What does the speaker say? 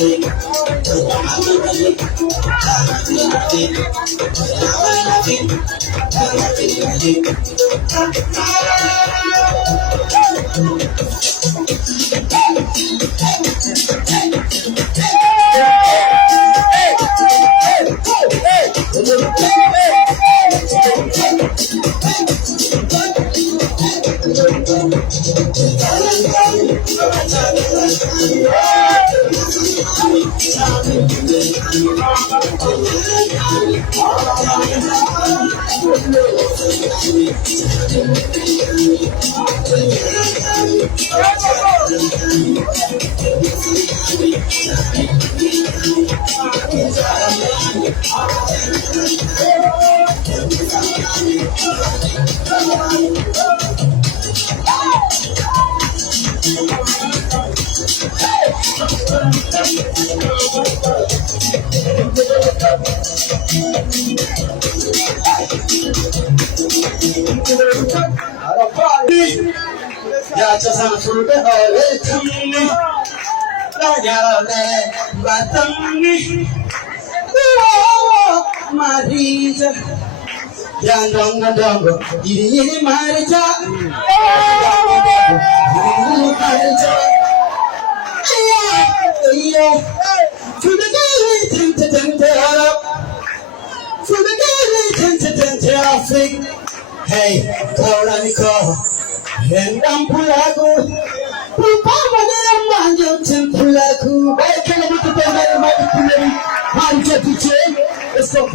Ya just for the holiday, Ragare, Batami, Marija, Yandonga Dongo, Yiri Marija, to the daily to hey, Koranico, and Ampulago, Pupama, and Timpulaku, I can't look at my I'm just let's go.